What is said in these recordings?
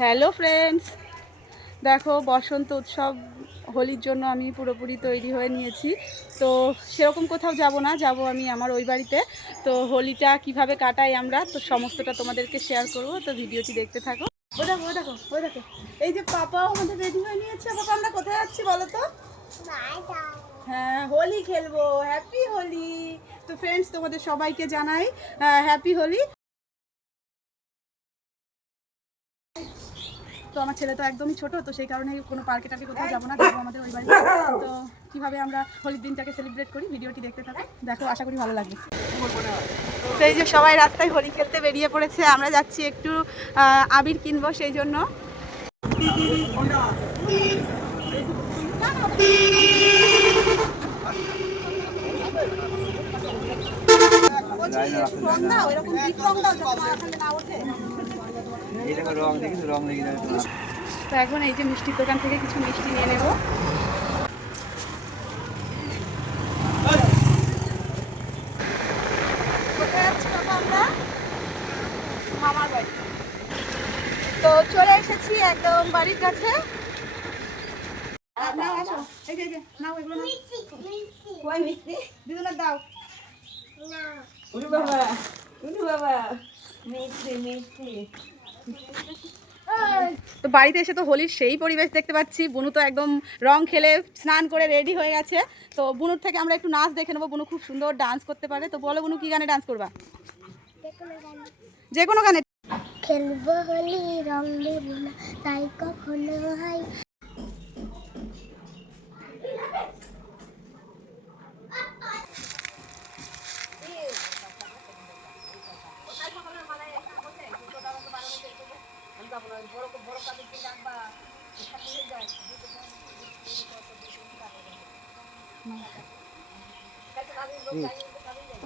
Hello friends, দেখো বসন্ত উৎসব হোলির জন্য আমি পুরোপুরি তৈরি হয়ে নিয়েছি। তো সেরকম কোথাও যাব না, যাব আমি আমার ওই বাড়িতে। তো হোলিটা কিভাবে কাটাই আমরা, তো সমস্তটা তোমাদেরকে শেয়ার করব। তো ভিডিওটি দেখতে থাকো। ও দেখো ও দেখো ও দেখো, এই যে পাপাও আমাদের রেডি হয়ে নিয়েছে। পাপা আমরা কোথায় যাচ্ছি বলো তো? হ্যাঁ, হোলি খেলবো। হ্যাপি হোলি। তো ফ্রেন্ডস, তোমাদের সবাইকে জানাই হ্যাপি হোলি। তো আমার ছেলে তো একদমই ছোট, তো সেই কারণে কোনো পার্কে টার্কে কোথাও যাবো না, যাবো আমাদের ওই বাড়িতে। তো কীভাবে আমরা হোলির দিনটাকে সেলিব্রেট করি ভিডিওটি দেখতে থাকো, দেখো, আশা করি ভালো লাগবে। তো এই যে সবাই রাস্তায় হোলি খেলতে বেরিয়ে পড়েছে, আমরা যাচ্ছি একটু আবির কিনবো, সেই জন্য। তো এখন এই যে মিষ্টির দোকান থেকে কিছু মিষ্টি নিয়ে নেব। মামার বাড়ি। তো চলে এসেছি একদম বাড়ির কাছে। নাও আসো, এই যে নাও, এগুলো নাও। কই মিষ্টি দিদুনা দাও। না ওরে বাবা, ওরে বাবা, মিষ্টি মিষ্টি। তো বাড়িতে এসে তো হোলির সেই পরিবেশ দেখতে পাচ্ছি। বুনু তো একদম রং খেলে স্নান করে রেডি হয়ে গেছে। তো বুনুর থেকে আমরা একটু নাচ দেখে নেবো। বুনু খুব সুন্দর ডান্স করতে পারে। তো বলো বুনু, কি গানে ডান্স করবা? যে কোনো গানে। খেলবো হোলি, রং দেব না তাই কখনো হয়।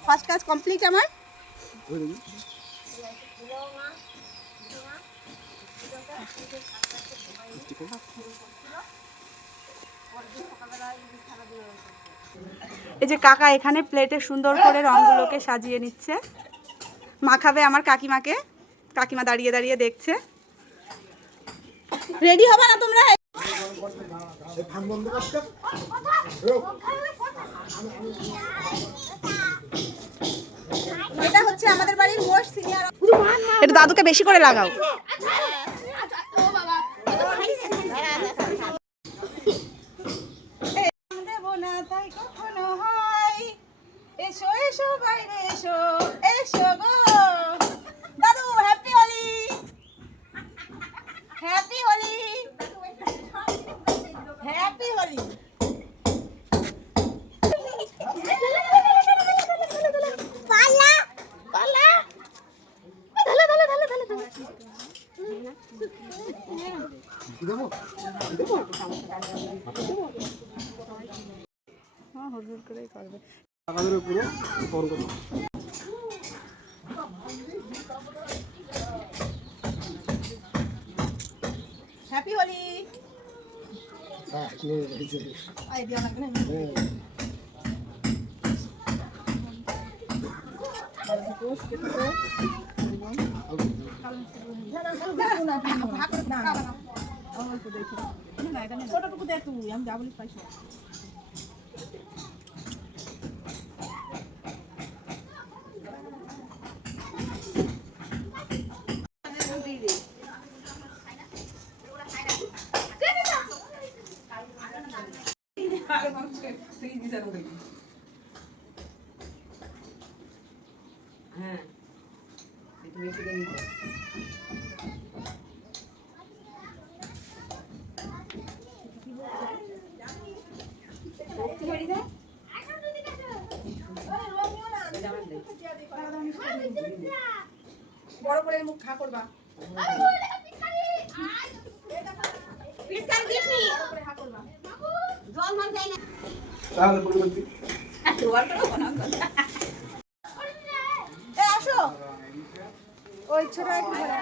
ফার্স্ট কাজ কমপ্লিট আমার। এই যে কাকা এখানে প্লেটে সুন্দর করে রঙগুলোকে সাজিয়ে নিচ্ছে, মাখাবে আমার কাকিমাকে। কাকিমা দাঁড়িয়ে দাঁড়িয়ে দেখছে। রেডি হবে না তোমরা? এটা হচ্ছে আমাদের বাড়ির মোস্ট সিনিয়র। এটা দাদুকে বেশি করে লাগাও। এসো এসো বাইরে এসো, এসো গো দাদু। Happy Holi, happy Holi, happy Holi. পালা পালা, ধালা ধালা ধালা ধালা ধালা। দেবো দেবো, হ্যাঁ হুড় করেই করবে। আমাদের পুরো ফোন করো। হ্যাপি হোলি। হ্যাঁ এই যে আই দিয়া লাগবে না। ছোটটুকু দে তুই, আমি যা বলি পাইছো। হ্যাঁ বড় করে মুখ খা করবা। জল মান যায় না তাহলে পরিবর্তন জোয়ার করে বানাও। এ আসো, ওই ছোট একটু ধরে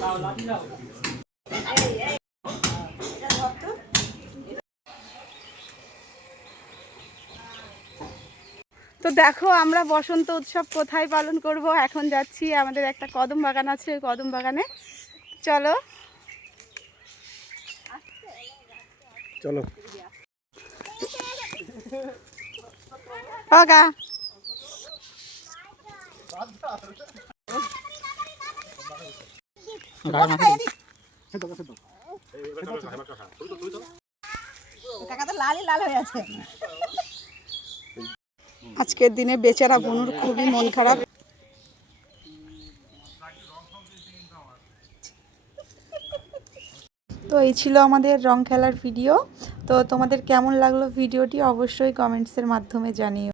বাবু লাঠি দাও। এই এই এটা ধর তো। তো দেখো আমরা বসন্ত উৎসব কোথায় পালন করব, এখন যাচ্ছি আমাদের একটা কদম বাগান আছে, ওই কদম বাগানে। চলো চলো। ওগা আজকের দিনে বেচারা বনুর খুবই মন খারাপ। তো এই ছিল আমাদের রং খেলার ভিডিও। তো তোমাদের কেমন লাগলো ভিডিওটি অবশ্যই কমেন্টসের মাধ্যমে জানিও।